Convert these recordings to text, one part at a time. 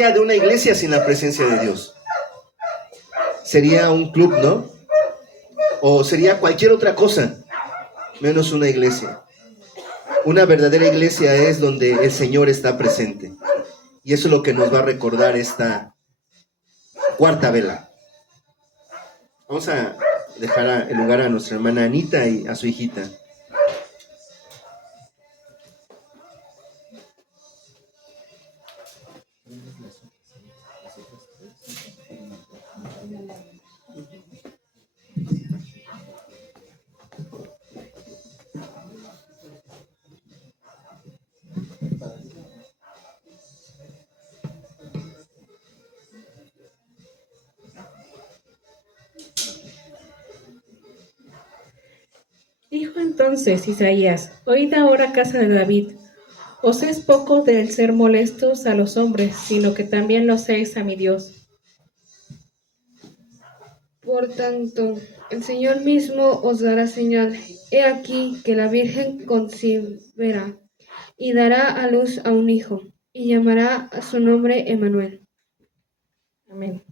sería de una iglesia sin la presencia de Dios? Sería un club, ¿no? O sería cualquier otra cosa, menos una iglesia. Una verdadera iglesia es donde el Señor está presente. Y eso es lo que nos va a recordar esta cuarta vela. Vamos a dejar el lugar a nuestra hermana Anita y a su hijita. Dijo entonces Isaías: Oíd ahora, casa de David, os es poco del ser molestos a los hombres, sino que también lo seáis a mi Dios. Por tanto, el Señor mismo os dará señal. He aquí que la Virgen concebirá y dará a luz a un hijo, y llamará a su nombre Emmanuel. Amén.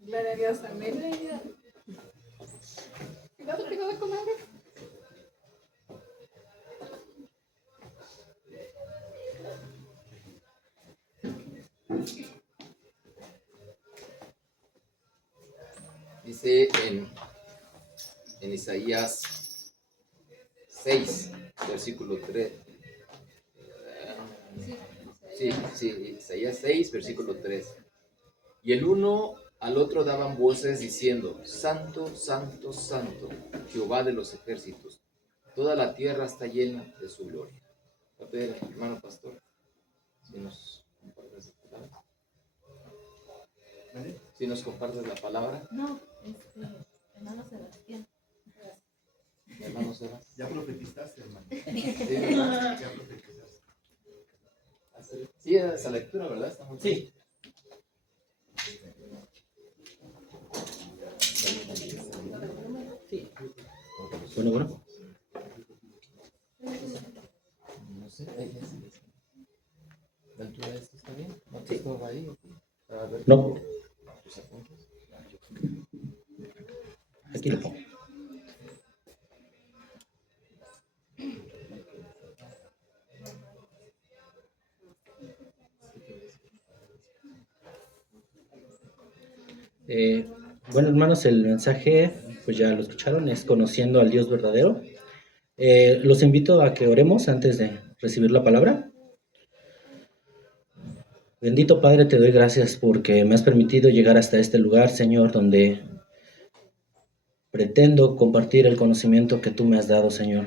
Gloria a Dios, amén. Cuidado, comadre. Dice en Isaías 6, versículo 3. Sí, Isaías 6, versículo 3. Y el uno al otro daban voces diciendo: Santo, Santo, Santo, Jehová de los ejércitos, toda la tierra está llena de su gloria. A ver, hermano pastor, si nos compartes la palabra. Si nos compartes la palabra. No, hermano Sebastián. Hermano Sebastián. Ya profetizaste, hermano. Sí, ¿verdad? Ya profetizaste. Sí, esa lectura, ¿verdad? Estamos sí. Bueno. No sé, ¿la altura de esto está bien? ¿No te estaba ahí? A ver, No. ¿tus apuntes? Aquí lo pongo. Bueno, hermanos, el mensaje, pues ya lo escucharon, es conociendo al Dios verdadero. Los invito a que oremos antes de recibir la palabra. Bendito Padre, te doy gracias porque me has permitido llegar hasta este lugar, Señor, donde pretendo compartir el conocimiento que tú me has dado, Señor.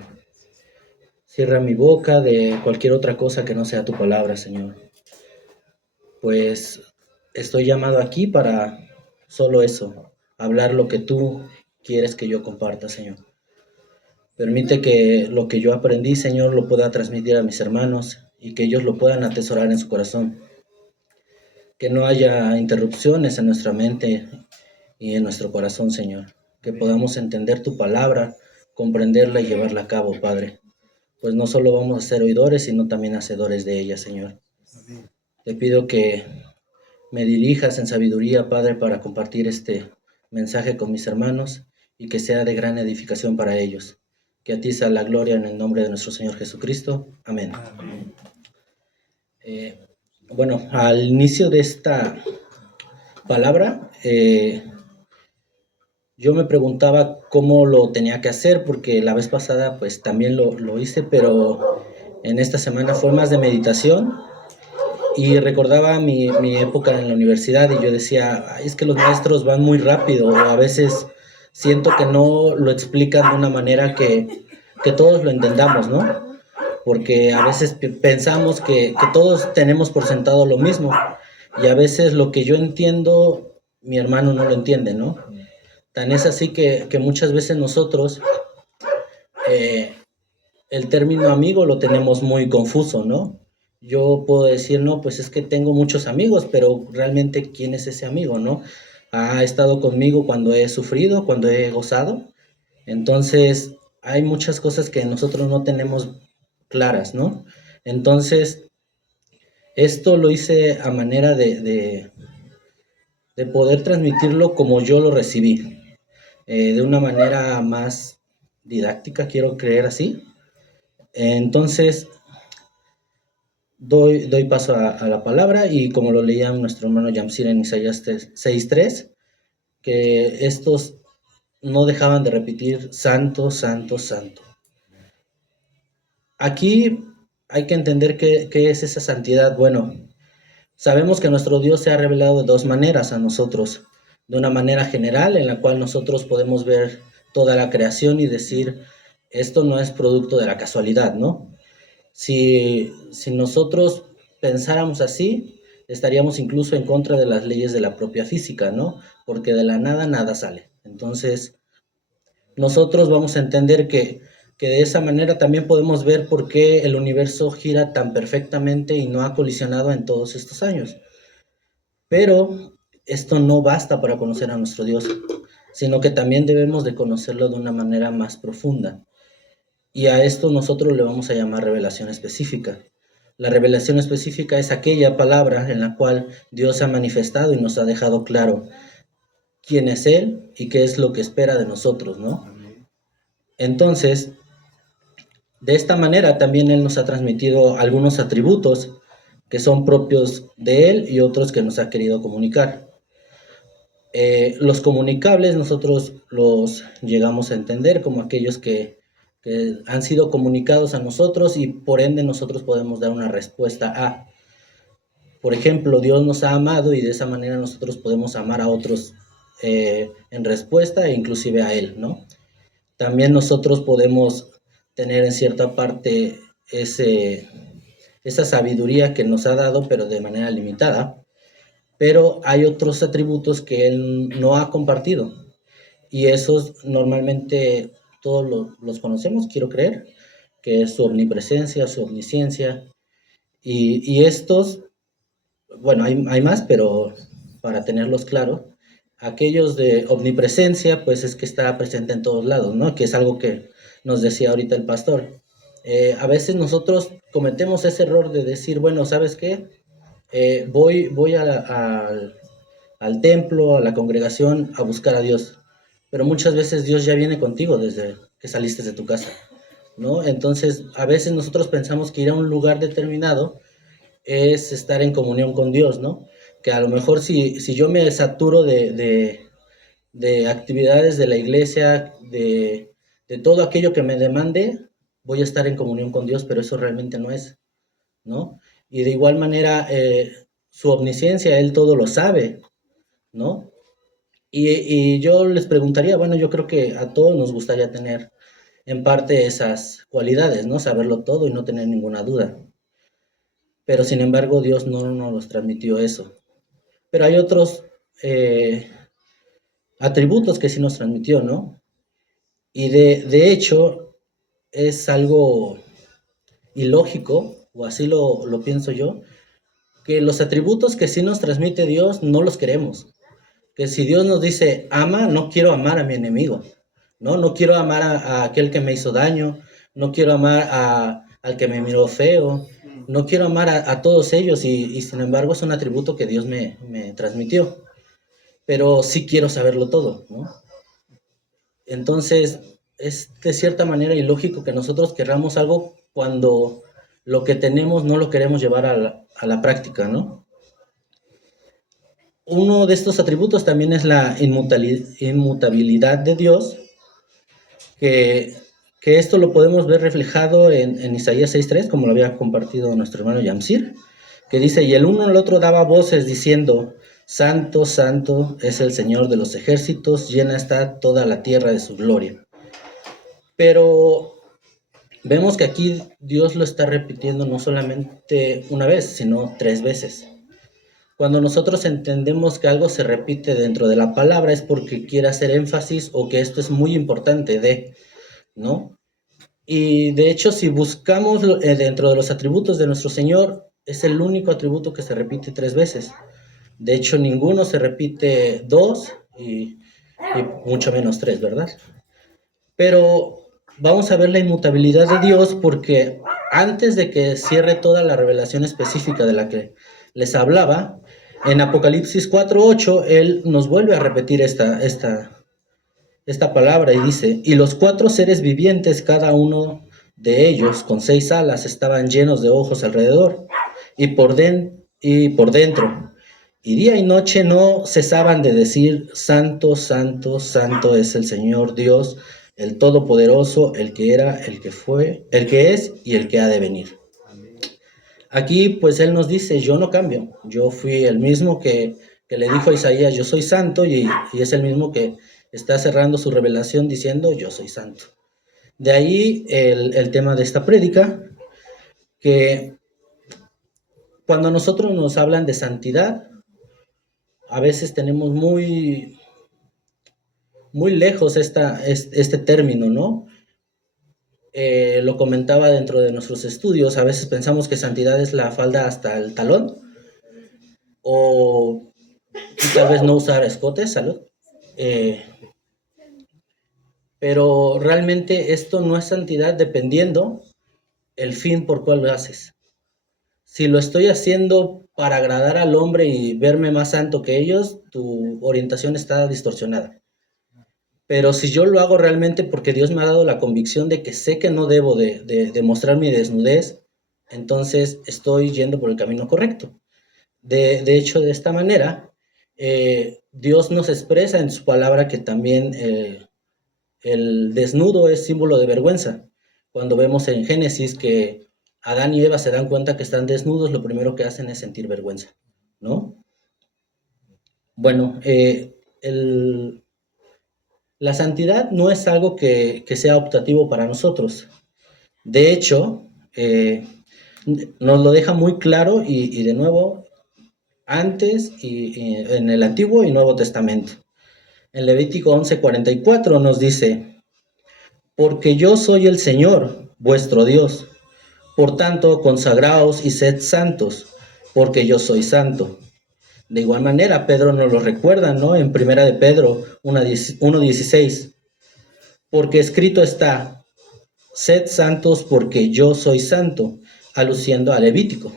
Cierra mi boca de cualquier otra cosa que no sea tu palabra, Señor. Pues estoy llamado aquí para solo eso, hablar lo que tú quieres que yo comparta, Señor. Permite que lo que yo aprendí, Señor, lo pueda transmitir a mis hermanos y que ellos lo puedan atesorar en su corazón. Que no haya interrupciones en nuestra mente y en nuestro corazón, Señor. Que podamos entender tu palabra, comprenderla y llevarla a cabo, Padre. Pues no solo vamos a ser oidores, sino también hacedores de ella, Señor. Te pido que me dirijas en sabiduría, Padre, para compartir este mensaje con mis hermanos y que sea de gran edificación para ellos. Que a ti sea la gloria en el nombre de nuestro Señor Jesucristo. Amén. Bueno, al inicio de esta palabra, yo me preguntaba cómo lo tenía que hacer, porque la vez pasada pues también lo hice, pero en esta semana fue más de meditación Y recordaba mi época en la universidad y yo decía, "Ay, es que los maestros van muy rápido o a veces siento que no lo explican de una manera que todos lo entendamos, ¿no? Porque a veces pensamos que todos tenemos por sentado lo mismo y a veces lo que yo entiendo, mi hermano no lo entiende, ¿no? Tan es así que muchas veces nosotros eh, el término amigo lo tenemos muy confuso, ¿no? Yo puedo decir, no, pues es que tengo muchos amigos, pero realmente, ¿quién es ese amigo, no? Ha estado conmigo cuando he sufrido, cuando he gozado. Entonces, hay muchas cosas que nosotros no tenemos claras, ¿no? Entonces, esto lo hice a manera de poder transmitirlo como yo lo recibí, de una manera más didáctica, quiero creer así. Entonces, doy paso a la palabra y como lo leía nuestro hermano Yamsir en Isaías 6:3, que estos no dejaban de repetir santo, santo, santo. Aquí hay que entender qué es esa santidad. Bueno, sabemos que nuestro Dios se ha revelado de dos maneras a nosotros. De una manera general, en la cual nosotros podemos ver toda la creación y decir, esto no es producto de la casualidad, ¿no? Si nosotros pensáramos así, estaríamos incluso en contra de las leyes de la propia física, ¿no? Porque de la nada, nada sale. Entonces, nosotros vamos a entender que de esa manera también podemos ver por qué el universo gira tan perfectamente y no ha colisionado en todos estos años. Pero esto no basta para conocer a nuestro Dios, sino que también debemos de conocerlo de una manera más profunda. Y a esto nosotros le vamos a llamar revelación específica. La revelación específica es aquella palabra en la cual Dios ha manifestado y nos ha dejado claro quién es Él y qué es lo que espera de nosotros, ¿no? Entonces, de esta manera también Él nos ha transmitido algunos atributos que son propios de Él y otros que nos ha querido comunicar. Los comunicables nosotros los llegamos a entender como aquellos que han sido comunicados a nosotros y por ende nosotros podemos dar una respuesta a. Por ejemplo, Dios nos ha amado y de esa manera nosotros podemos amar a otros en respuesta e inclusive a Él, ¿no? También nosotros podemos tener en cierta parte esa sabiduría que nos ha dado, pero de manera limitada. Pero hay otros atributos que Él no ha compartido. Y esos normalmente todos los conocemos, quiero creer, que es su omnipresencia, su omnisciencia. Y estos, bueno, hay más, pero para tenerlos claros, aquellos de omnipresencia, pues es que está presente en todos lados, ¿no? Que es algo que nos decía ahorita el pastor. A veces nosotros cometemos ese error de decir, bueno, ¿sabes qué? Voy al templo, a la congregación, a buscar a Dios. Pero muchas veces Dios ya viene contigo desde que saliste de tu casa, ¿no? Entonces, a veces nosotros pensamos que ir a un lugar determinado es estar en comunión con Dios, ¿no? Que a lo mejor si yo me saturo de actividades de la iglesia, de todo aquello que me demande, voy a estar en comunión con Dios, pero eso realmente no es, ¿no? Y de igual manera, su omnisciencia, Él todo lo sabe, ¿no? Y yo les preguntaría, bueno, yo creo que a todos nos gustaría tener en parte esas cualidades, ¿no? Saberlo todo y no tener ninguna duda. Pero sin embargo, Dios no nos transmitió eso. Pero hay otros atributos que sí nos transmitió, ¿no? Y de hecho, es algo ilógico, o así lo pienso yo, que los atributos que sí nos transmite Dios no los queremos. Que si Dios nos dice, ama, no quiero amar a mi enemigo, ¿no? No quiero amar a aquel que me hizo daño, no quiero amar al que me miró feo, no quiero amar a todos ellos y sin embargo es un atributo que Dios me transmitió. Pero sí quiero saberlo todo, ¿no? Entonces, es de cierta manera ilógico que nosotros querramos algo cuando lo que tenemos no lo queremos llevar a la práctica, ¿no? Uno de estos atributos también es la inmutabilidad de Dios, que esto lo podemos ver reflejado en Isaías 6:3, como lo había compartido nuestro hermano Yamsir, que dice, y el uno al otro daba voces diciendo, Santo, Santo es el Señor de los ejércitos, llena está toda la tierra de su gloria. Pero vemos que aquí Dios lo está repitiendo no solamente una vez, sino 3 veces. Cuando nosotros entendemos que algo se repite dentro de la palabra es porque quiere hacer énfasis o que esto es muy importante ¿no? Y de hecho, si buscamos dentro de los atributos de nuestro Señor, es el único atributo que se repite 3 veces. De hecho, ninguno se repite 2 y mucho menos 3, ¿verdad? Pero vamos a ver la inmutabilidad de Dios porque antes de que cierre toda la revelación específica de la que les hablaba, en Apocalipsis 4:8, Él nos vuelve a repetir esta palabra y dice, y los 4 seres vivientes, cada uno de ellos con 6 alas, estaban llenos de ojos alrededor y por dentro. Y día y noche no cesaban de decir, Santo, Santo, Santo es el Señor Dios, el Todopoderoso, el que era, el que fue, el que es y el que ha de venir. Aquí pues Él nos dice, yo no cambio, yo fui el mismo que le dijo a Isaías, yo soy santo, y es el mismo que está cerrando su revelación diciendo, yo soy santo. De ahí el tema de esta prédica, que cuando nosotros nos hablan de santidad, a veces tenemos muy lejos este término, ¿no? Lo comentaba dentro de nuestros estudios, a veces pensamos que santidad es la falda hasta el talón, o tal vez no usar escotes, salud. Pero realmente esto no es santidad dependiendo el fin por cual lo haces. Si lo estoy haciendo para agradar al hombre y verme más santo que ellos, tu orientación está distorsionada. Pero si yo lo hago realmente porque Dios me ha dado la convicción de que sé que no debo de mostrar mi desnudez, entonces estoy yendo por el camino correcto. De hecho, de esta manera, Dios nos expresa en su palabra que también el desnudo es símbolo de vergüenza. Cuando vemos en Génesis que Adán y Eva se dan cuenta que están desnudos, lo primero que hacen es sentir vergüenza, ¿no? Bueno, la santidad no es algo que sea optativo para nosotros. De hecho, nos lo deja muy claro y de nuevo, antes y en el Antiguo y Nuevo Testamento. En Levítico 11:44 nos dice, porque yo soy el Señor, vuestro Dios. Por tanto, consagraos y sed santos, porque yo soy santo. De igual manera, Pedro nos lo recuerda, ¿no? En 1 de Pedro 1:16. Porque escrito está, sed santos porque yo soy santo, aluciendo a Levítico.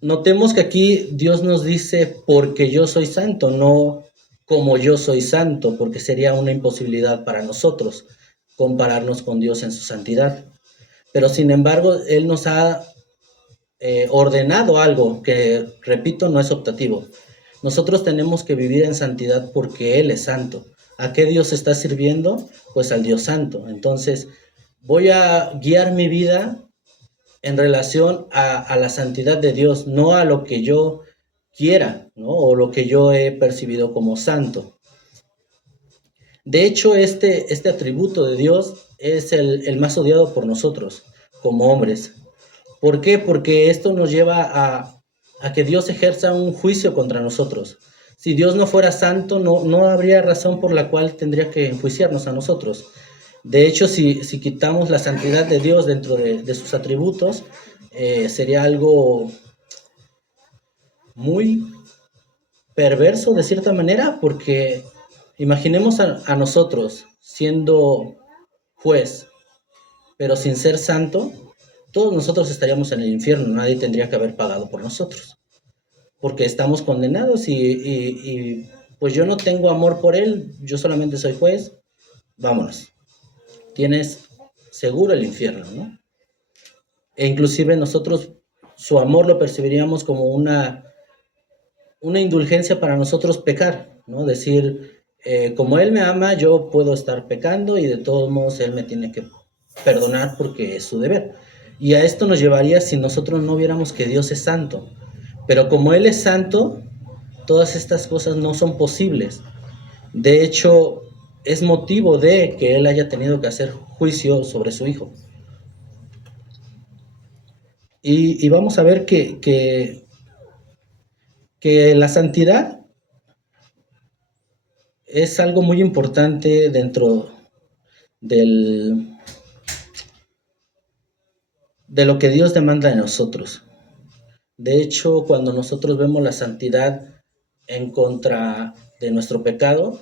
Notemos que aquí Dios nos dice porque yo soy santo, no como yo soy santo, porque sería una imposibilidad para nosotros compararnos con Dios en su santidad. Pero sin embargo, Él nos ha ordenado algo que, repito, no es optativo. Nosotros tenemos que vivir en santidad porque Él es santo. ¿A qué Dios está sirviendo? Pues al Dios santo. Entonces, voy a guiar mi vida en relación a la santidad de Dios, no a lo que yo quiera, ¿no? O lo que yo he percibido como santo. De hecho, este atributo de Dios es el más odiado por nosotros como hombres. ¿Por qué? Porque esto nos lleva a que Dios ejerza un juicio contra nosotros. Si Dios no fuera santo, no habría razón por la cual tendría que enjuiciarnos a nosotros. De hecho, si quitamos la santidad de Dios dentro de sus atributos, sería algo muy perverso de cierta manera, porque imaginemos a nosotros siendo juez, pero sin ser santo, todos nosotros estaríamos en el infierno, nadie tendría que haber pagado por nosotros, porque estamos condenados y pues yo no tengo amor por él, yo solamente soy juez, vámonos. Tienes seguro el infierno, ¿no? E inclusive nosotros su amor lo percibiríamos como una indulgencia para nosotros pecar, ¿no? Decir, como Él me ama, yo puedo estar pecando y de todos modos Él me tiene que perdonar porque es su deber. Y a esto nos llevaría si nosotros no viéramos que Dios es santo. Pero como Él es santo, todas estas cosas no son posibles. De hecho, es motivo de que Él haya tenido que hacer juicio sobre su Hijo. Y vamos a ver que la santidad es algo muy importante dentro del, de lo que Dios demanda de nosotros. De hecho, cuando nosotros vemos la santidad en contra de nuestro pecado,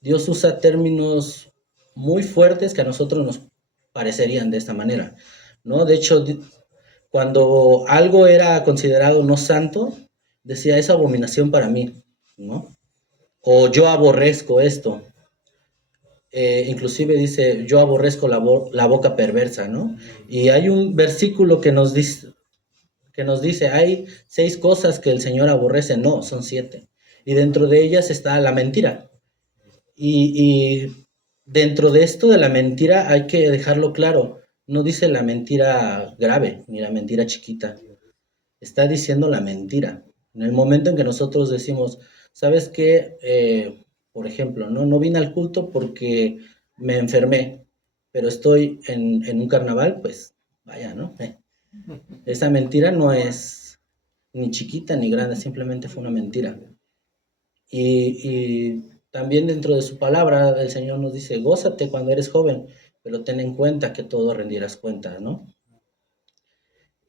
Dios usa términos muy fuertes que a nosotros nos parecerían de esta manera, ¿no? De hecho, cuando algo era considerado no santo, decía, es abominación para mí, ¿no? O yo aborrezco esto. Inclusive dice, yo aborrezco la boca perversa, ¿no? Y hay un versículo que nos dice, hay 6 cosas que el Señor aborrece, no, son 7. Y dentro de ellas está la mentira. Y dentro de esto de la mentira hay que dejarlo claro, no dice la mentira grave ni la mentira chiquita, está diciendo la mentira. En el momento en que nosotros decimos, ¿sabes qué? Por ejemplo, no vine al culto porque me enfermé, pero estoy en un carnaval, pues vaya, ¿no? Esa mentira no es ni chiquita ni grande, simplemente fue una mentira. Y también dentro de su palabra, el Señor nos dice, gózate cuando eres joven, pero ten en cuenta que todo rendirás cuenta, ¿no?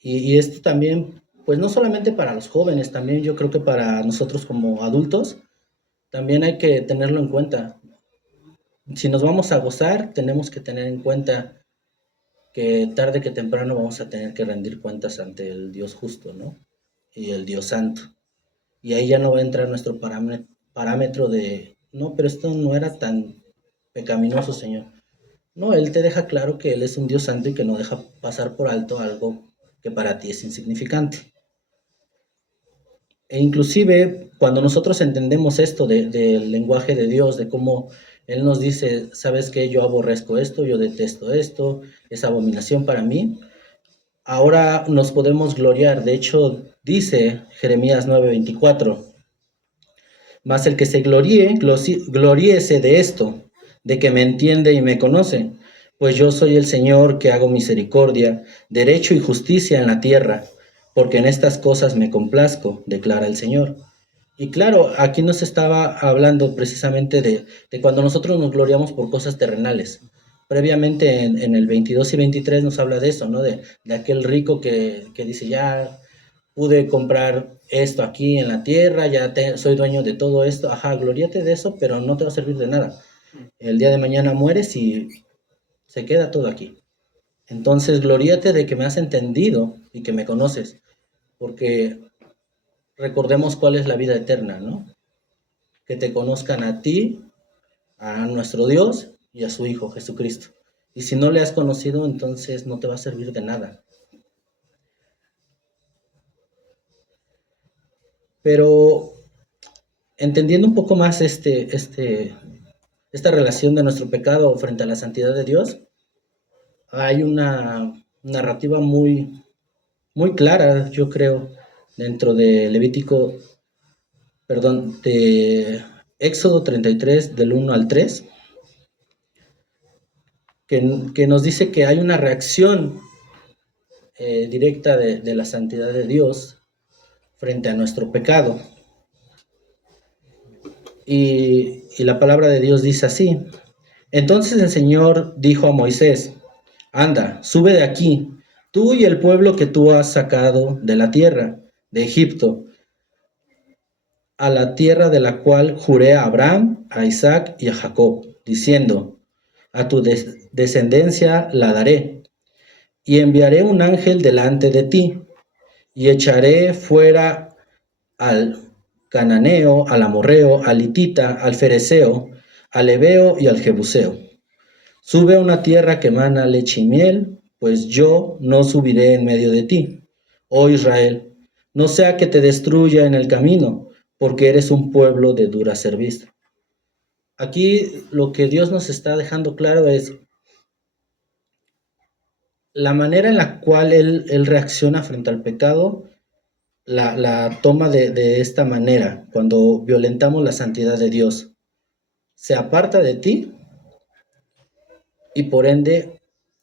Y esto también, pues no solamente para los jóvenes, también yo creo que para nosotros como adultos, también hay que tenerlo en cuenta. Si nos vamos a gozar, tenemos que tener en cuenta que tarde que temprano vamos a tener que rendir cuentas ante el Dios justo, ¿no? Y el Dios santo. Y ahí ya no va a entrar nuestro parámetro de, no, pero esto no era tan pecaminoso, Señor. No, Él te deja claro que Él es un Dios santo y que no deja pasar por alto algo que para ti es insignificante. E inclusive cuando nosotros entendemos esto del lenguaje de Dios, de cómo Él nos dice, sabes que yo aborrezco esto, yo detesto esto, es abominación para mí, ahora nos podemos gloriar. De hecho, dice Jeremías 9:24, mas el que se gloríe, gloríese de esto, de que me entiende y me conoce, pues yo soy el Señor que hago misericordia, derecho y justicia en la tierra, porque en estas cosas me complazco, declara el Señor. Y claro, aquí nos estaba hablando precisamente de cuando nosotros nos gloriamos por cosas terrenales. Previamente en el 22 y 23 nos habla de eso, ¿no? De aquel rico que dice, ya pude comprar esto aquí en la tierra, soy dueño de todo esto. Ajá, gloríate de eso, pero no te va a servir de nada. El día de mañana mueres y se queda todo aquí. Entonces, gloríate de que me has entendido y que me conoces, porque recordemos cuál es la vida eterna, ¿no? Que te conozcan a ti, a nuestro Dios y a su Hijo Jesucristo. Y si no le has conocido, entonces no te va a servir de nada. Pero entendiendo un poco más esta relación de nuestro pecado frente a la santidad de Dios, hay una narrativa muy, muy clara, yo creo, dentro de de Éxodo 33, del 1 al 3, que nos dice que hay una reacción directa de la santidad de Dios frente a nuestro pecado. Y la palabra de Dios dice así: entonces el Señor dijo a Moisés, anda, sube de aquí, tú y el pueblo que tú has sacado de la tierra de Egipto, a la tierra de la cual juré a Abraham, a Isaac y a Jacob, diciendo, a tu descendencia la daré, y enviaré un ángel delante de ti, y echaré fuera al cananeo, al amorreo, al hitita, al fereceo, al heveo y al jebuseo. Sube a una tierra que emana leche y miel, pues yo no subiré en medio de ti, oh Israel, no sea que te destruya en el camino, porque eres un pueblo de dura cerviz. Aquí lo que Dios nos está dejando claro es la manera en la cual él reacciona frente al pecado, la toma de esta manera, cuando violentamos la santidad de Dios. Se aparta de ti y por ende,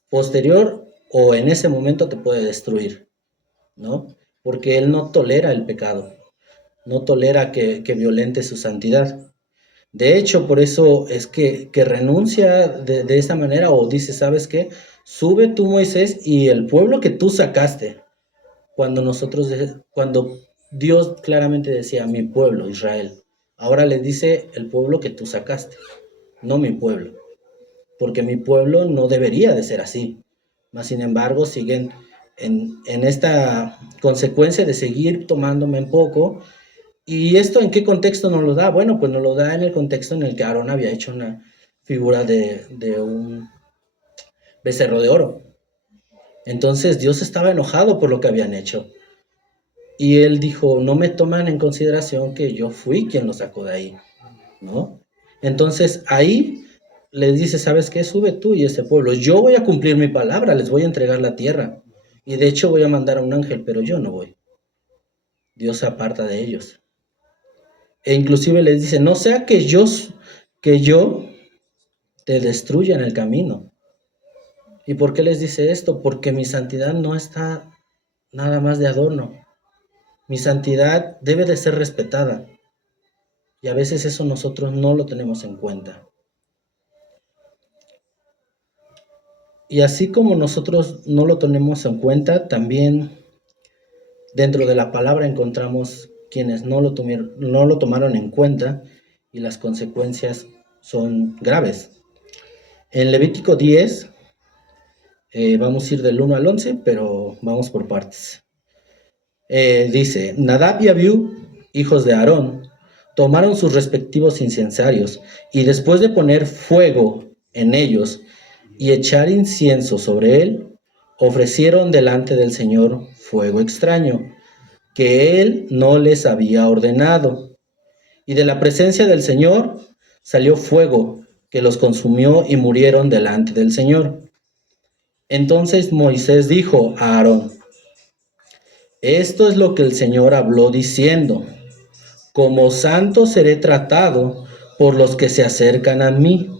posterior o en ese momento te puede destruir, ¿no? Porque Él no tolera el pecado, no tolera que violente su santidad. De hecho, por eso es que renuncia de esa manera o dice, ¿sabes qué? Sube tú, Moisés, y el pueblo que tú sacaste, cuando Dios claramente decía, mi pueblo, Israel, ahora le dice el pueblo que tú sacaste, no mi pueblo, porque mi pueblo no debería de ser así. Mas, sin embargo, siguen en esta consecuencia de seguir tomándome en poco. ¿Y esto en qué contexto nos lo da? Bueno, pues nos lo da en el contexto en el que Aarón había hecho una figura de un becerro de oro. Entonces Dios estaba enojado por lo que habían hecho. Y él dijo, no me toman en consideración que yo fui quien lo sacó de ahí, ¿no? Entonces ahí le dice, ¿sabes qué? Sube tú y ese pueblo. Yo voy a cumplir mi palabra, les voy a entregar la tierra. Y de hecho voy a mandar a un ángel, pero yo no voy. Dios se aparta de ellos. E inclusive les dice, no sea que yo te destruya en el camino. ¿Y por qué les dice esto? Porque mi santidad no está nada más de adorno. Mi santidad debe de ser respetada. Y a veces eso nosotros no lo tenemos en cuenta. Y así como nosotros no lo tenemos en cuenta, también dentro de la palabra encontramos quienes no lo tomaron en cuenta y las consecuencias son graves. En Levítico 10, vamos a ir del 1 al 11, pero vamos por partes. Dice, Nadab y Abiú, hijos de Aarón, tomaron sus respectivos incensarios y después de poner fuego en ellos y echar incienso sobre él, ofrecieron delante del Señor fuego extraño, que él no les había ordenado. Y de la presencia del Señor salió fuego, que los consumió y murieron delante del Señor. Entonces Moisés dijo a Aarón, esto es lo que el Señor habló diciendo, como santo seré tratado por los que se acercan a mí,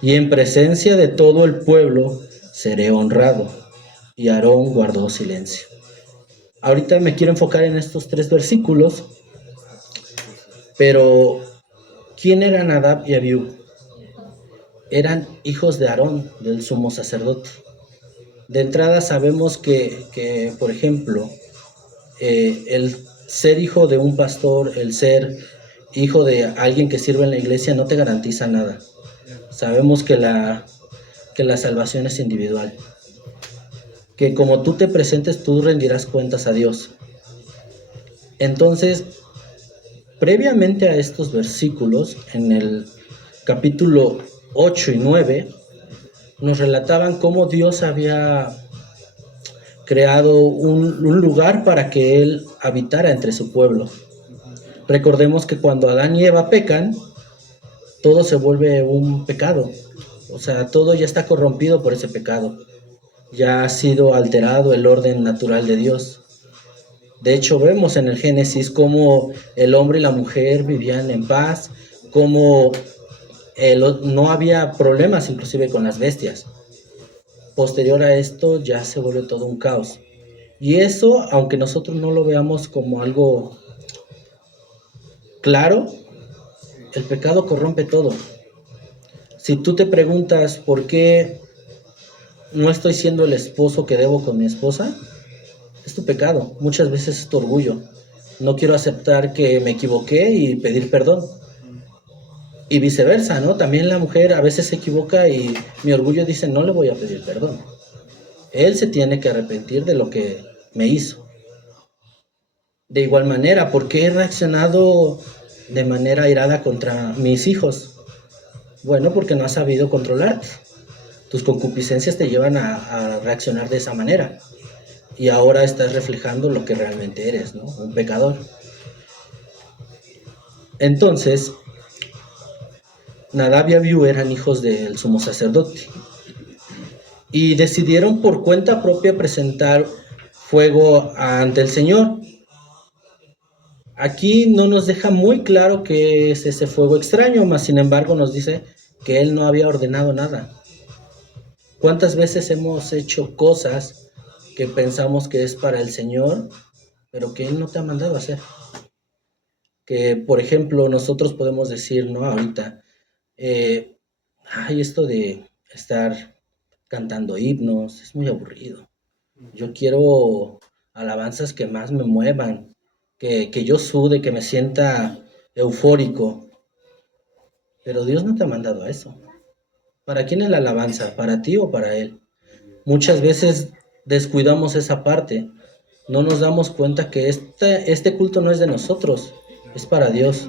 y en presencia de todo el pueblo seré honrado. Y Aarón guardó silencio. Ahorita me quiero enfocar en estos 3 versículos, pero ¿quién eran Nadab y Abiú? Eran hijos de Aarón, del sumo sacerdote. De entrada sabemos que por ejemplo, el ser hijo de un pastor, el ser hijo de alguien que sirve en la iglesia no te garantiza nada. Sabemos que la salvación es individual. Que como tú te presentes, tú rendirás cuentas a Dios. Entonces, previamente a estos versículos, en el capítulo 8 y 9, nos relataban cómo Dios había creado un lugar para que Él habitara entre su pueblo. Recordemos que cuando Adán y Eva pecan, todo se vuelve un pecado. O sea, todo ya está corrompido por ese pecado. Ya ha sido alterado el orden natural de Dios. De hecho, vemos en el Génesis cómo el hombre y la mujer vivían en paz, cómo no había problemas inclusive con las bestias. Posterior a esto ya se vuelve todo un caos. Y eso, aunque nosotros no lo veamos como algo claro, el pecado corrompe todo. Si tú te preguntas por qué no estoy siendo el esposo que debo con mi esposa, es tu pecado, muchas veces es tu orgullo. No quiero aceptar que me equivoqué y pedir perdón. Y viceversa, ¿no? También la mujer a veces se equivoca y mi orgullo dice, no le voy a pedir perdón. Él se tiene que arrepentir de lo que me hizo. De igual manera, ¿por qué he reaccionado de manera airada contra mis hijos? Bueno, porque no has sabido controlarte. Tus concupiscencias te llevan a reaccionar de esa manera. Y ahora estás reflejando lo que realmente eres, ¿no? Un pecador. Entonces, Nadab y Abiú eran hijos del sumo sacerdote. y decidieron por cuenta propia presentar fuego ante el Señor. Aquí no nos deja muy claro qué es ese fuego extraño, mas sin embargo nos dice que Él no había ordenado nada. ¿Cuántas veces hemos hecho cosas que pensamos que es para el Señor, pero que Él no te ha mandado a hacer? Que, por ejemplo, nosotros podemos decir, ¿no? Ahorita, esto de estar cantando himnos es muy aburrido. Yo quiero alabanzas que más me muevan, que yo sude, que me sienta eufórico. Pero Dios no te ha mandado a eso. ¿Para quién es la alabanza? ¿Para ti o para Él? Muchas veces descuidamos esa parte. No nos damos cuenta que este culto no es de nosotros, es para Dios.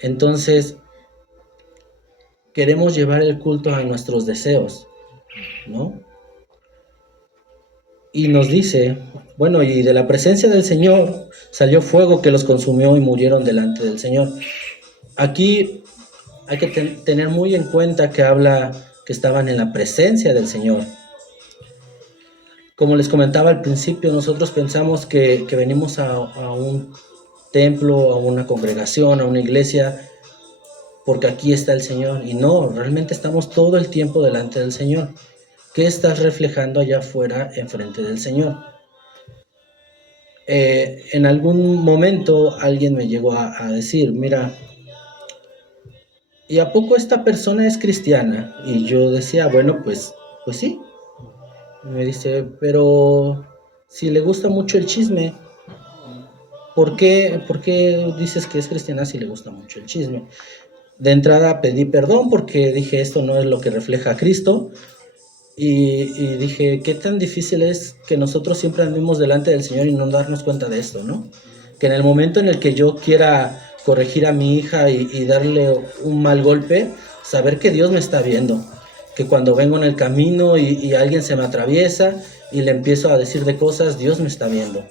Entonces, queremos llevar el culto a nuestros deseos, ¿no? Y nos dice, bueno, y de la presencia del Señor salió fuego que los consumió y murieron delante del Señor. Aquí hay que tener muy en cuenta que habla que estaban en la presencia del Señor. Como les comentaba al principio, nosotros pensamos que venimos a un templo, a una congregación, a una iglesia, porque aquí está el Señor. Y no, realmente estamos todo el tiempo delante del Señor. ¿Qué estás reflejando allá afuera enfrente del Señor? En algún momento alguien me llegó a decir, mira, ¿y a poco esta persona es cristiana? Y yo decía, bueno, pues sí. Me dice, pero si le gusta mucho el chisme, ¿por qué dices que es cristiana si le gusta mucho el chisme? De entrada pedí perdón porque dije, esto no es lo que refleja a Cristo. Y dije, qué tan difícil es que nosotros siempre andemos delante del Señor y no darnos cuenta de esto, ¿no? Que en el momento en el que yo quiera corregir a mi hija y darle un mal golpe, saber que Dios me está viendo. Que cuando vengo en el camino y alguien se me atraviesa y le empiezo a decir de cosas, Dios me está viendo.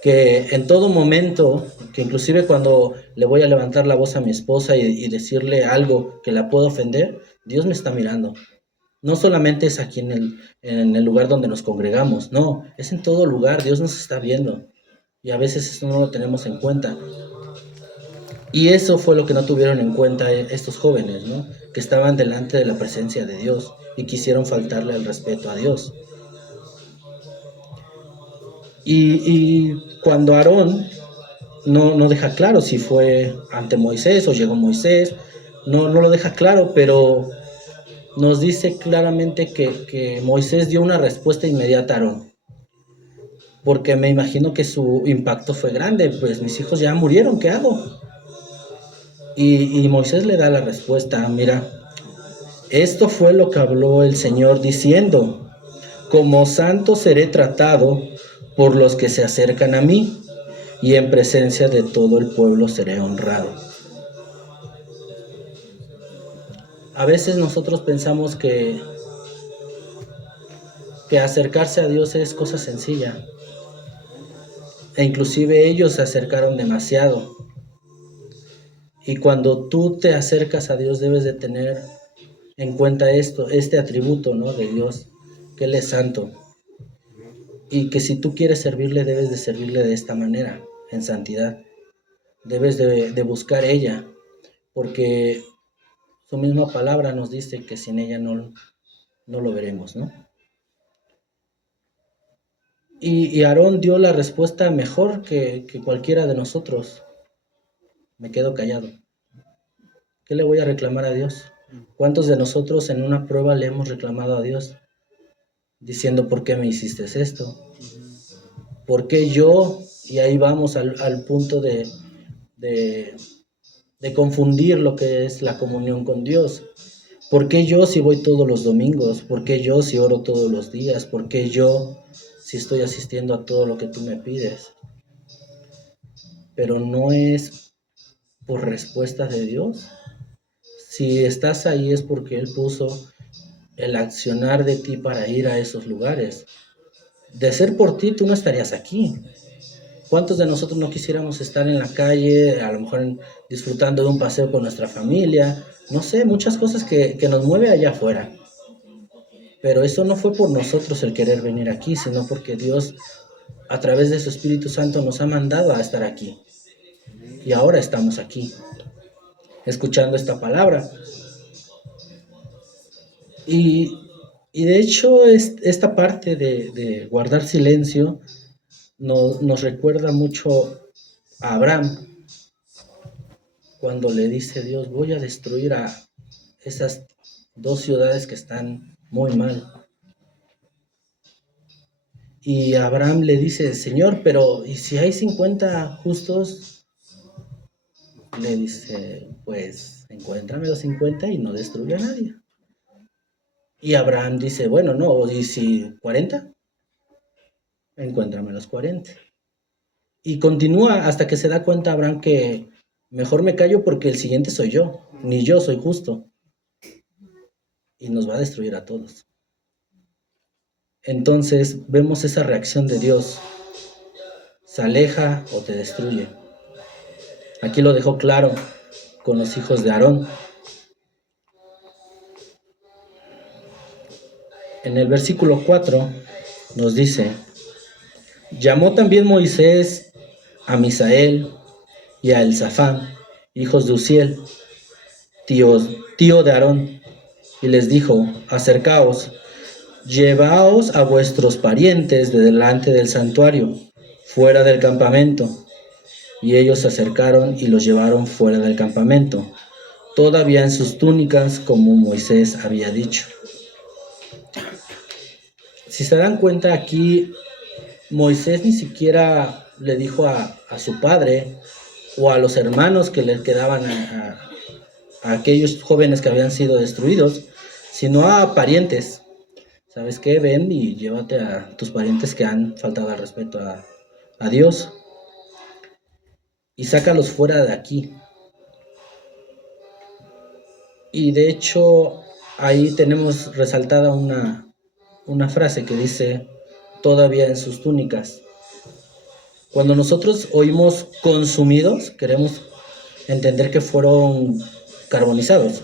Que en todo momento, que inclusive cuando le voy a levantar la voz a mi esposa y decirle algo que la pueda ofender, Dios me está mirando. No solamente es aquí en el lugar donde nos congregamos, no, es en todo lugar, Dios nos está viendo. Y a veces eso no lo tenemos en cuenta. Y eso fue lo que no tuvieron en cuenta estos jóvenes, ¿no? Que estaban delante de la presencia de Dios y quisieron faltarle el respeto a Dios. Y cuando Aarón no deja claro si fue ante Moisés o llegó Moisés, no lo deja claro, pero nos dice claramente que Moisés dio una respuesta inmediata a Aarón. Porque me imagino que su impacto fue grande, pues mis hijos ya murieron, ¿qué hago? Y Moisés le da la respuesta, mira, esto fue lo que habló el Señor diciendo, como santo seré tratado por los que se acercan a mí, y en presencia de todo el pueblo seré honrado. A veces nosotros pensamos que acercarse a Dios es cosa sencilla, e inclusive ellos se acercaron demasiado. Y cuando tú te acercas a Dios debes de tener en cuenta este atributo, ¿no? De Dios, que Él es santo. Y que si tú quieres servirle, debes de servirle de esta manera, en santidad. Debes de buscar ella, porque su misma palabra nos dice que sin ella no lo veremos, ¿no? Y Aarón dio la respuesta mejor que cualquiera de nosotros. Me quedo callado. ¿Qué le voy a reclamar a Dios? ¿Cuántos de nosotros en una prueba le hemos reclamado a Dios? Diciendo, ¿por qué me hiciste esto? ¿Por qué yo? Y ahí vamos al punto de confundir lo que es la comunión con Dios. ¿Por qué yo si voy todos los domingos? ¿Por qué yo si oro todos los días? ¿Por qué yo si estoy asistiendo a todo lo que tú me pides? Pero no es por respuesta de Dios. Si estás ahí es porque Él puso el accionar de ti para ir a esos lugares. De ser por ti, tú no estarías aquí. ¿Cuántos de nosotros no quisiéramos estar en la calle, a lo mejor disfrutando de un paseo con nuestra familia? No sé, muchas cosas que nos mueve allá afuera. Pero eso no fue por nosotros el querer venir aquí, sino porque Dios, a través de su Espíritu Santo, nos ha mandado a estar aquí. Y ahora estamos aquí, escuchando esta palabra. Y de hecho, esta parte de guardar silencio nos recuerda mucho a Abraham, cuando le dice Dios, voy a destruir a esas 2 ciudades que están muy mal. Y Abraham le dice, Señor, pero ¿y si hay 50 justos? Le dice, pues encuéntrame los 50 y no destruya a nadie. Y Abraham dice, bueno, no, ¿y si 40? Encuéntrame los 40. Y continúa hasta que se da cuenta Abraham que mejor me callo porque el siguiente soy yo, ni yo soy justo. Y nos va a destruir a todos. Entonces vemos esa reacción de Dios. Se aleja o te destruye. Aquí lo dejó claro con los hijos de Aarón. En el versículo 4 nos dice, llamó también Moisés a Misael y a Elzafán, hijos de Uziel, tío de Aarón, y les dijo, acercaos, llevaos a vuestros parientes de delante del santuario, fuera del campamento. Y ellos se acercaron y los llevaron fuera del campamento, todavía en sus túnicas, como Moisés había dicho. Si se dan cuenta, aquí Moisés ni siquiera le dijo a su padre o a los hermanos que le quedaban a aquellos jóvenes que habían sido destruidos, sino a parientes. ¿Sabes qué? Ven y llévate a tus parientes que han faltado al respeto a Dios y sácalos fuera de aquí. Y de hecho, ahí tenemos resaltada una frase que dice, todavía en sus túnicas. Cuando nosotros oímos consumidos, queremos entender que fueron carbonizados,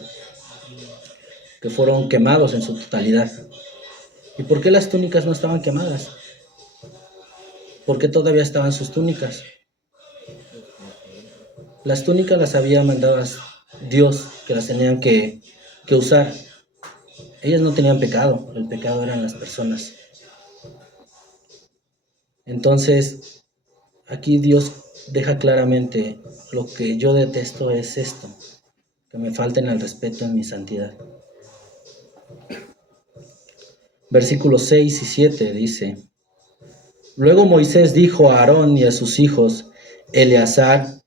que fueron quemados en su totalidad. ¿Y por qué las túnicas no estaban quemadas? ¿Por qué todavía estaban sus túnicas? Las túnicas las había mandado Dios, que las tenían que usar. Ellas no tenían pecado, el pecado eran las personas. Entonces, aquí Dios deja claramente, lo que yo detesto es esto, que me falten al respeto en mi santidad. Versículos 6 y 7 dice, luego Moisés dijo a Aarón y a sus hijos, Eleazar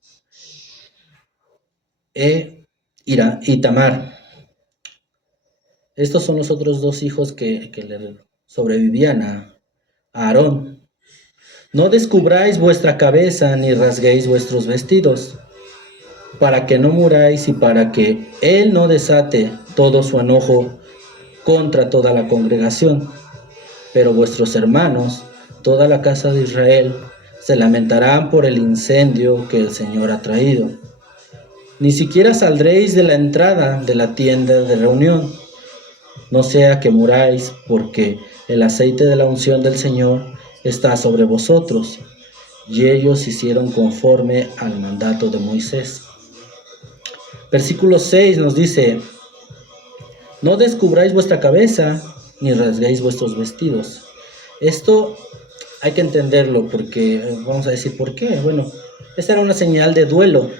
y Tamar. Estos son los otros 2 hijos que le sobrevivían a Aarón. No descubráis vuestra cabeza ni rasguéis vuestros vestidos, para que no muráis y para que él no desate todo su enojo contra toda la congregación. Pero vuestros hermanos, toda la casa de Israel, se lamentarán por el incendio que el Señor ha traído. Ni siquiera saldréis de la entrada de la tienda de reunión, no sea que muráis, porque el aceite de la unción del Señor está sobre vosotros. Y ellos hicieron conforme al mandato de Moisés. Versículo 6 nos dice, no descubráis vuestra cabeza, ni rasguéis vuestros vestidos. Esto hay que entenderlo, porque vamos a decir, ¿por qué? Bueno, esta era una señal de duelo.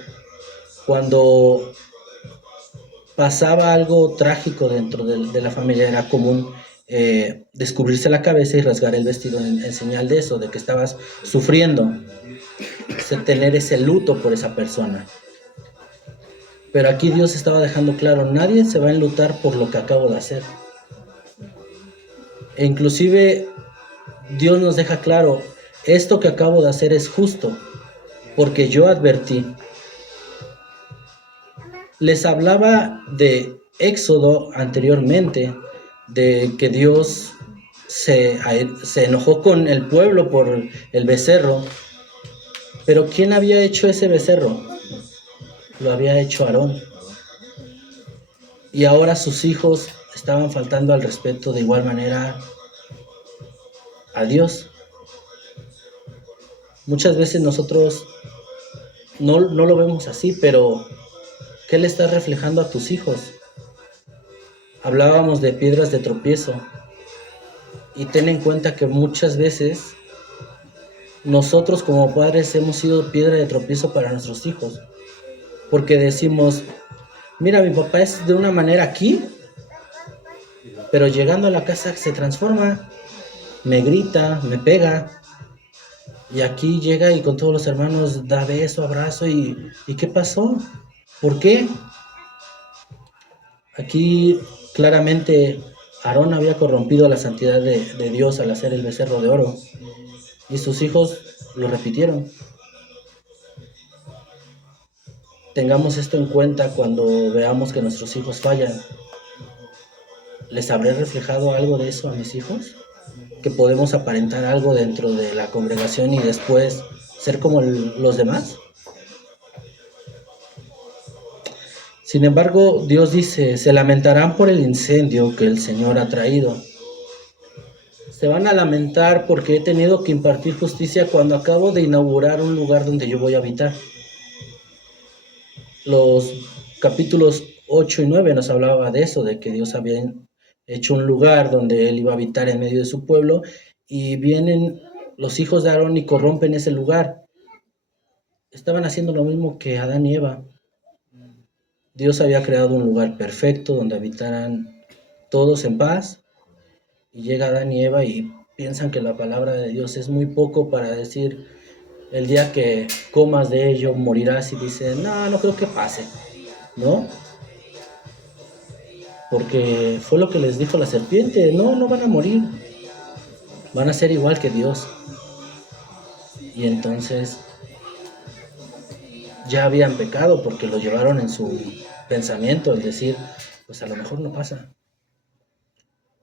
Cuando pasaba algo trágico dentro de la familia, era común descubrirse la cabeza y rasgar el vestido en señal de eso, de que estabas sufriendo, tener ese luto por esa persona. Pero aquí Dios estaba dejando claro, nadie se va a enlutar por lo que acabo de hacer. E inclusive Dios nos deja claro, esto que acabo de hacer es justo, porque yo advertí. Les hablaba de Éxodo anteriormente, de que Dios se enojó con el pueblo por el becerro. Pero ¿quién había hecho ese becerro? Lo había hecho Aarón. Y ahora sus hijos estaban faltando al respeto de igual manera a Dios. Muchas veces nosotros no lo vemos así, pero ¿qué le estás reflejando a tus hijos? Hablábamos de piedras de tropiezo, y ten en cuenta que muchas veces nosotros como padres hemos sido piedra de tropiezo para nuestros hijos, porque decimos, mira, mi papá es de una manera aquí, pero llegando a la casa se transforma, me grita, me pega, y aquí llega y con todos los hermanos da beso, abrazo, ¿y qué pasó? ¿Por qué? Aquí claramente Aarón había corrompido la santidad de Dios al hacer el becerro de oro, y sus hijos lo repitieron. Tengamos esto en cuenta cuando veamos que nuestros hijos fallan. ¿Les habré reflejado algo de eso a mis hijos? ¿Que podemos aparentar algo dentro de la congregación y después ser como los demás? Sin embargo, Dios dice, se lamentarán por el incendio que el Señor ha traído. Se van a lamentar porque he tenido que impartir justicia cuando acabo de inaugurar un lugar donde yo voy a habitar. Los capítulos 8 y 9 nos hablaba de eso, de que Dios había hecho un lugar donde Él iba a habitar en medio de su pueblo, y vienen los hijos de Aarón y corrompen ese lugar. Estaban haciendo lo mismo que Adán y Eva. Dios había creado un lugar perfecto donde habitaran todos en paz, y llega Adán y Eva y piensan que la palabra de Dios es muy poco para decir, el día que comas de ello morirás, y dicen, no creo que pase, ¿no? Porque fue lo que les dijo la serpiente, no van a morir, van a ser igual que Dios. Y entonces ya habían pecado porque lo llevaron en su pensamiento, el decir, pues a lo mejor no pasa.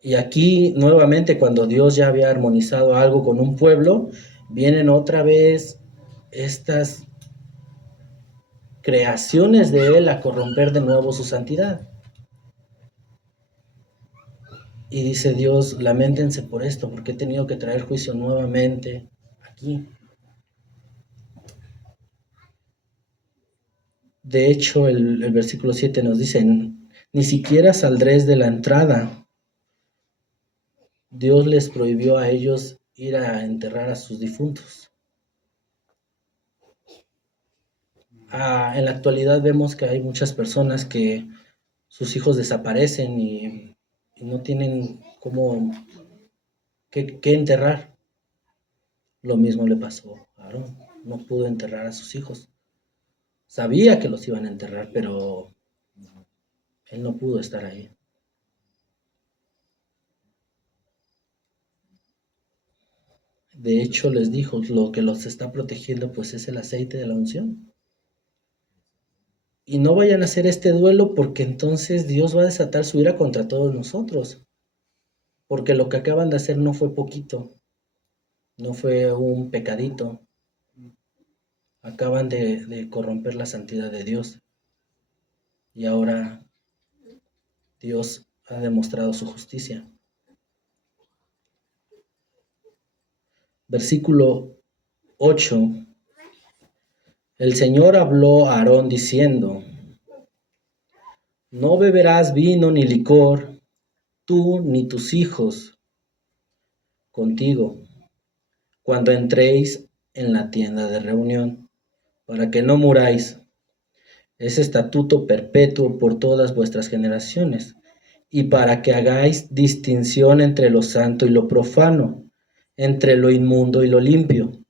Y aquí nuevamente, cuando Dios ya había armonizado algo con un pueblo, vienen otra vez estas creaciones de Él a corromper de nuevo su santidad. Y dice Dios, lamentense por esto, porque he tenido que traer juicio nuevamente aquí. De hecho, el versículo 7 nos dice, ni siquiera saldréis de la entrada. Dios les prohibió a ellos ir a enterrar a sus difuntos. En la actualidad vemos que hay muchas personas que sus hijos desaparecen y no tienen cómo qué enterrar. Lo mismo le pasó a Aarón, no pudo enterrar a sus hijos. Sabía que los iban a enterrar, pero él no pudo estar ahí. De hecho, les dijo, lo que los está protegiendo pues es el aceite de la unción. Y no vayan a hacer este duelo, porque entonces Dios va a desatar su ira contra todos nosotros. Porque lo que acaban de hacer no fue poquito, no fue un pecadito. Acaban de corromper la santidad de Dios. Y ahora Dios ha demostrado su justicia. Versículo 8. El Señor habló a Aarón diciendo, no beberás vino ni licor, tú ni tus hijos contigo, cuando entréis en la tienda de reunión, para que no muráis. Es estatuto perpetuo por todas vuestras generaciones, y para que hagáis distinción entre lo santo y lo profano, entre lo inmundo y lo limpio,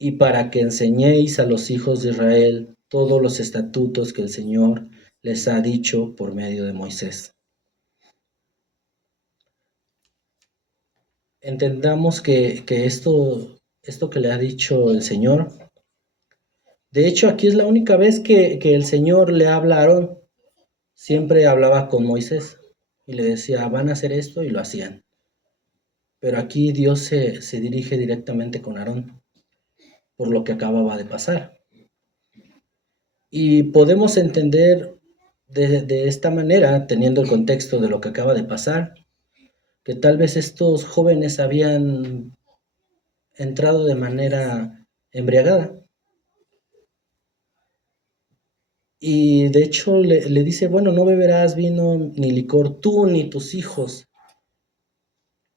y para que enseñéis a los hijos de Israel todos los estatutos que el Señor les ha dicho por medio de Moisés. Entendamos que esto que le ha dicho el Señor, de hecho aquí es la única vez que el Señor le habla a Aarón. Siempre hablaba con Moisés y le decía, van a hacer esto, y lo hacían. Pero aquí Dios se dirige directamente con Aarón, por lo que acababa de pasar. Y podemos entender de esta manera, teniendo el contexto de lo que acaba de pasar, que tal vez estos jóvenes habían entrado de manera embriagada. Y de hecho le dice, bueno, no beberás vino ni licor tú ni tus hijos.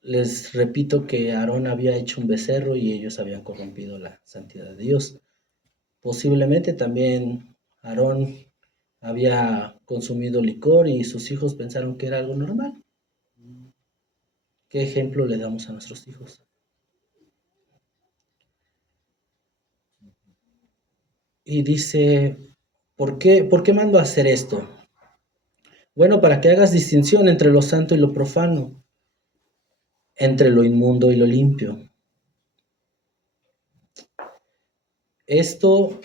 Les repito que Aarón había hecho un becerro y ellos habían corrompido la santidad de Dios. Posiblemente también Aarón había consumido licor y sus hijos pensaron que era algo normal. ¿Qué ejemplo le damos a nuestros hijos? Y dice, ¿por qué mando a hacer esto? Bueno, para que hagas distinción entre lo santo y lo profano, entre lo inmundo y lo limpio. Esto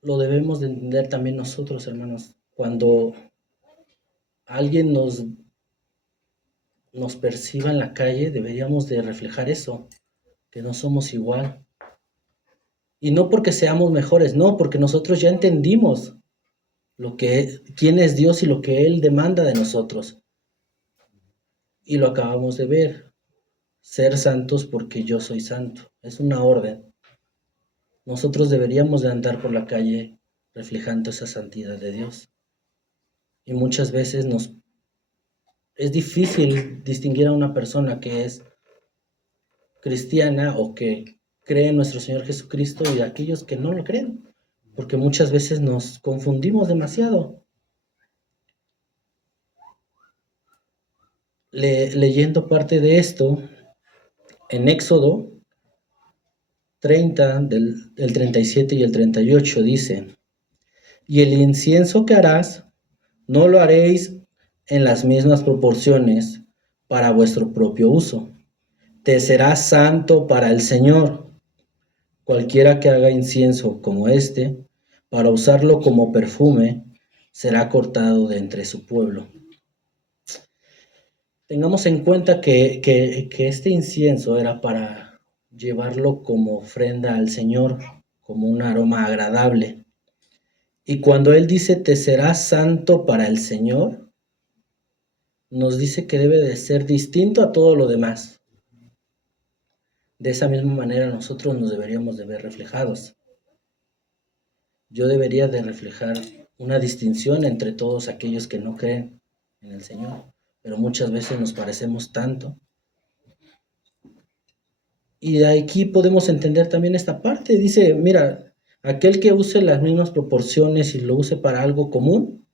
lo debemos de entender también nosotros, hermanos. Cuando alguien nos perciba en la calle, deberíamos de reflejar eso, que no somos igual. Y no porque seamos mejores, no, porque nosotros ya entendimos quién es Dios y lo que Él demanda de nosotros. Y lo acabamos de ver. Ser santos porque yo soy santo. Es una orden. Nosotros deberíamos de andar por la calle reflejando esa santidad de Dios. Y muchas veces es difícil distinguir a una persona que es cristiana o que cree en nuestro Señor Jesucristo y a aquellos que no lo creen, porque muchas veces nos confundimos demasiado. Leyendo parte de esto, en Éxodo 30, el 37 y el 38 dice, y el incienso que harás, no lo haréis en las mismas proporciones para vuestro propio uso. Te será santo para el Señor. Cualquiera que haga incienso como este, para usarlo como perfume, será cortado de entre su pueblo. Tengamos en cuenta que este incienso era para llevarlo como ofrenda al Señor, como un aroma agradable. Y cuando Él dice, te será santo para el Señor, nos dice que debe de ser distinto a todo lo demás. De esa misma manera nosotros nos deberíamos de ver reflejados. Yo debería de reflejar una distinción entre todos aquellos que no creen en el Señor, pero muchas veces nos parecemos tanto. Y de aquí podemos entender también esta parte. Dice, mira, aquel que use las mismas proporciones y lo use para algo común,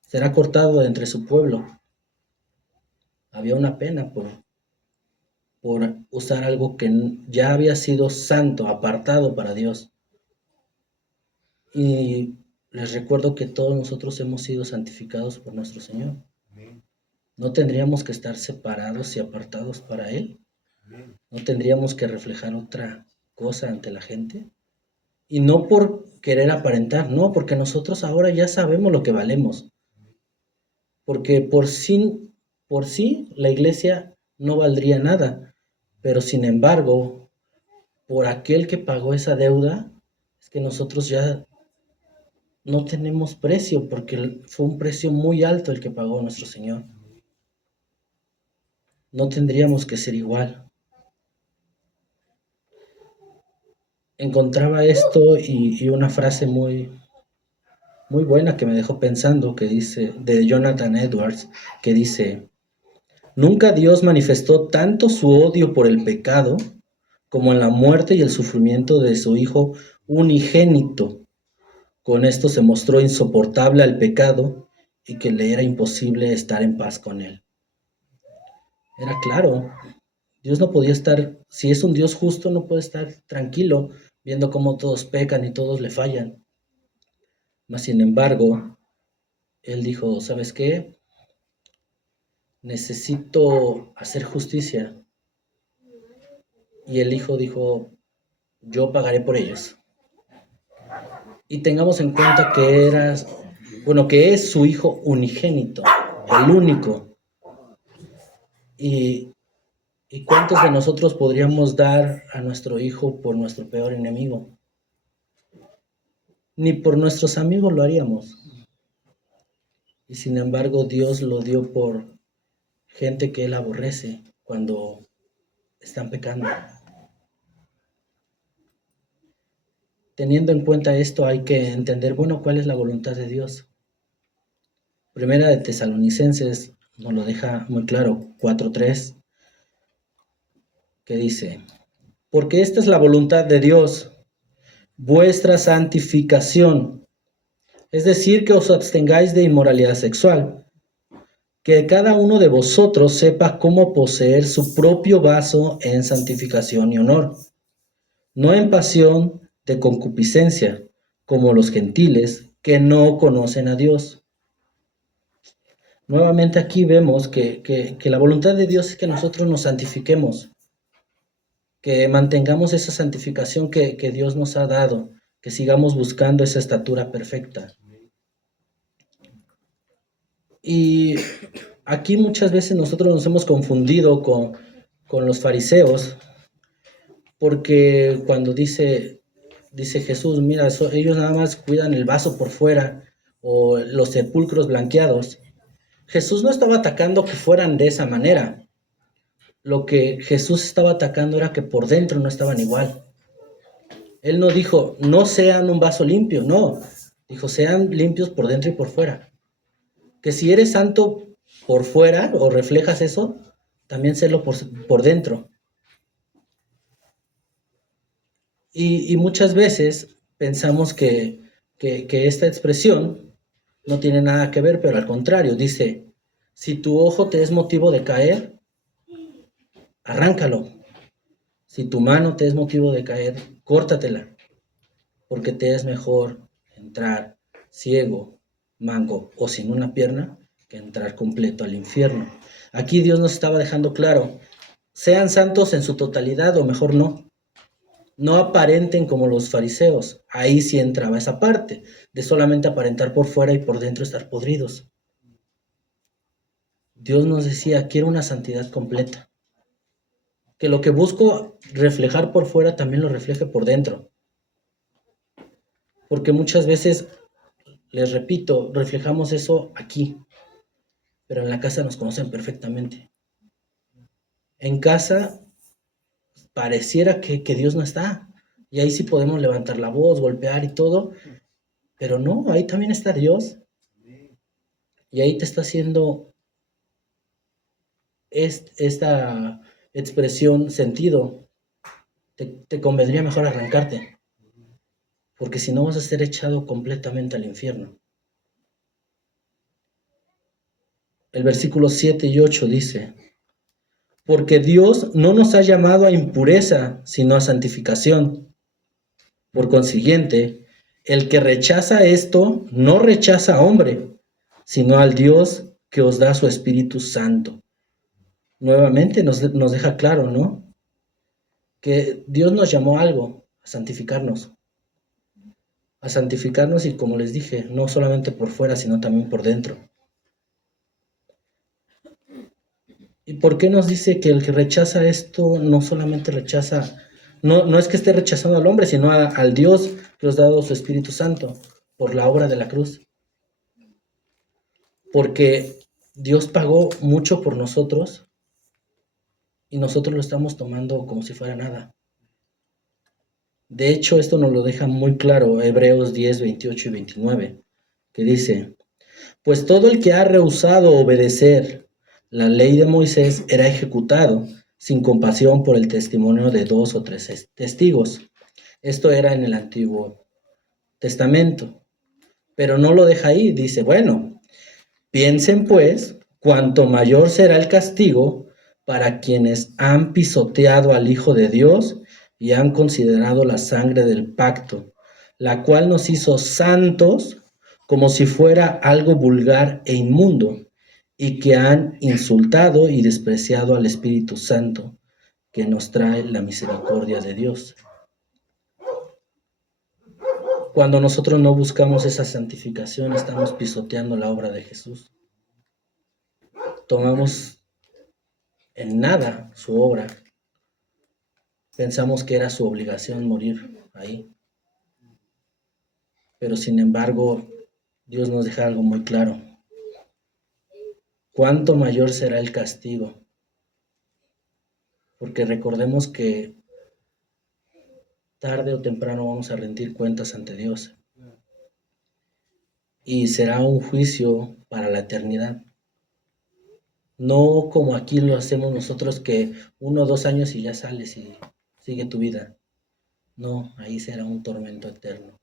será cortado de entre su pueblo. Había una pena por usar algo que ya había sido santo, apartado para Dios. Y les recuerdo que todos nosotros hemos sido santificados por nuestro Señor. ¿No tendríamos que estar separados y apartados para Él? ¿No tendríamos que reflejar otra cosa ante la gente? Y no por querer aparentar, no, porque nosotros ahora ya sabemos lo que valemos. Porque por sí la iglesia no valdría nada. Pero sin embargo, por aquel que pagó esa deuda, es que nosotros ya no tenemos precio, porque fue un precio muy alto el que pagó nuestro Señor. No tendríamos que ser igual. Encontraba esto y una frase muy, muy buena que me dejó pensando, que dice, de Jonathan Edwards, que dice, nunca Dios manifestó tanto su odio por el pecado como en la muerte y el sufrimiento de su Hijo unigénito. Con esto se mostró insoportable al pecado y que le era imposible estar en paz con él. Era claro, Dios no podía estar, si es un Dios justo, no puede estar tranquilo viendo cómo todos pecan y todos le fallan. Mas sin embargo, Él dijo, ¿sabes qué? Necesito hacer justicia. Y el Hijo dijo, yo pagaré por ellos. Y tengamos en cuenta que es su Hijo unigénito, el único. ¿Y cuántos de nosotros podríamos dar a nuestro hijo por nuestro peor enemigo? Ni por nuestros amigos lo haríamos. y sin embargo Dios lo dio por gente que Él aborrece cuando están pecando. Teniendo en cuenta esto, hay que entender, bueno, cuál es la voluntad de Dios. Primera de Tesalonicenses nos lo deja muy claro, 4:3, que dice: porque esta es la voluntad de Dios, vuestra santificación, es decir, que os abstengáis de inmoralidad sexual, que cada uno de vosotros sepa cómo poseer su propio vaso en santificación y honor, no en pasión de concupiscencia, como los gentiles que no conocen a Dios. Nuevamente aquí vemos que la voluntad de Dios es que nosotros nos santifiquemos, que mantengamos esa santificación que Dios nos ha dado, que sigamos buscando esa estatura perfecta. Y aquí muchas veces nosotros nos hemos confundido con los fariseos, porque cuando dice Jesús, mira, ellos nada más cuidan el vaso por fuera o los sepulcros blanqueados. Jesús no estaba atacando que fueran de esa manera. Lo que Jesús estaba atacando era que por dentro no estaban igual. Él no dijo, no sean un vaso limpio, no. Dijo, sean limpios por dentro y por fuera. Que si eres santo por fuera o reflejas eso, también sélo por dentro. Y muchas veces pensamos que esta expresión no tiene nada que ver, pero al contrario, dice, si tu ojo te es motivo de caer, arráncalo. Si tu mano te es motivo de caer, córtatela, porque te es mejor entrar ciego, manco o sin una pierna que entrar completo al infierno. Aquí Dios nos estaba dejando claro, sean santos en su totalidad o mejor no. No aparenten como los fariseos. Ahí sí entraba esa parte, de solamente aparentar por fuera y por dentro estar podridos. Dios nos decía, quiero una santidad completa. Que lo que busco reflejar por fuera también lo refleje por dentro. Porque muchas veces, les repito, reflejamos eso aquí, pero en la casa nos conocen perfectamente. En casa pareciera que Dios no está. Y ahí sí podemos levantar la voz, golpear y todo, pero no, ahí también está Dios. Y ahí te está haciendo esta expresión sentido. Te convendría mejor arrancarte, porque si no vas a ser echado completamente al infierno. El versículo 7 y 8 dice, porque Dios no nos ha llamado a impureza, sino a santificación. Por consiguiente, el que rechaza esto, no rechaza a hombre, sino al Dios que os da su Espíritu Santo. Nuevamente nos deja claro, ¿no? Que Dios nos llamó a algo, a santificarnos. A santificarnos y como les dije, no solamente por fuera, sino también por dentro. ¿Y por qué nos dice que el que rechaza esto no solamente rechaza, no es que esté rechazando al hombre, sino al Dios que os ha dado su Espíritu Santo por la obra de la cruz? Porque Dios pagó mucho por nosotros y nosotros lo estamos tomando como si fuera nada. De hecho, esto nos lo deja muy claro Hebreos 10, 28 y 29, que dice, pues todo el que ha rehusado obedecer la ley de Moisés era ejecutado sin compasión por el testimonio de 2 o 3 testigos. Esto era en el Antiguo Testamento. Pero no lo deja ahí, dice, bueno, piensen pues, cuanto mayor será el castigo para quienes han pisoteado al Hijo de Dios y han considerado la sangre del pacto, la cual nos hizo santos como si fuera algo vulgar e inmundo, y que han insultado y despreciado al Espíritu Santo, que nos trae la misericordia de Dios. Cuando nosotros no buscamos esa santificación, estamos pisoteando la obra de Jesús. Tomamos en nada su obra. Pensamos que era su obligación morir ahí. Pero sin embargo, Dios nos deja algo muy claro. cuánto mayor será el castigo. Porque recordemos que tarde o temprano vamos a rendir cuentas ante Dios. Y será un juicio para la eternidad. No como aquí lo hacemos nosotros, que 1 o 2 años y ya sales y sigue tu vida. No, ahí será un tormento eterno.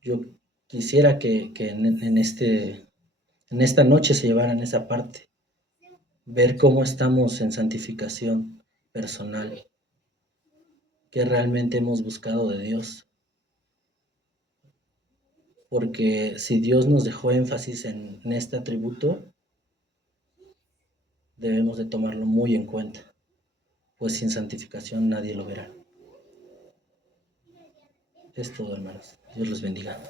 Yo quisiera que en esta noche se llevaran esa parte, ver cómo estamos en santificación personal, que realmente hemos buscado de Dios. Porque si Dios nos dejó énfasis en este atributo, debemos de tomarlo muy en cuenta, pues sin santificación nadie lo verá. Es todo, hermanos. Dios los bendiga.